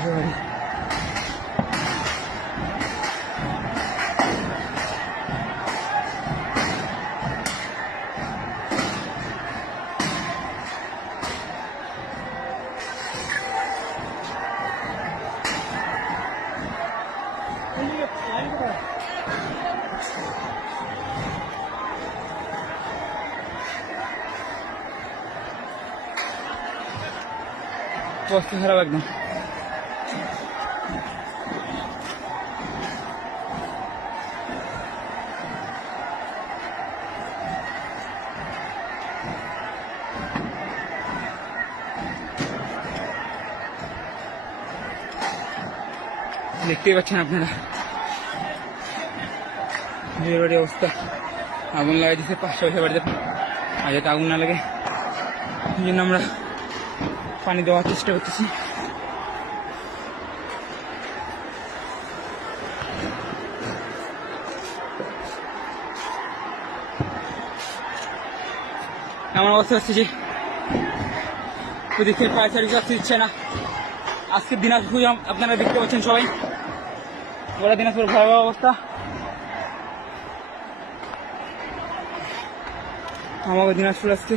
একেবারে। অবস্থা খারাপ একদম দেখতেই পাচ্ছেন আপনারা বিয়ের বাড়ির অবস্থা আগুন লাগাই দিচ্ছে পাঁচশো পয়সা বাড়িতে আর যাতে আগুন না লাগে এই জন্য আমরা পানি দেওয়ার চেষ্টা করতেছি এমন অবস্থা হচ্ছে যে ওদিকে পায়ে সার্ভিস আসতে দিচ্ছে না। আজকে দিনাজপুর আপনারা দেখতে পাচ্ছেন সবাই। গোড়া দিনাজপুর ভয়াবহ অবস্থা। আমাকে দিনাজপুর আজকে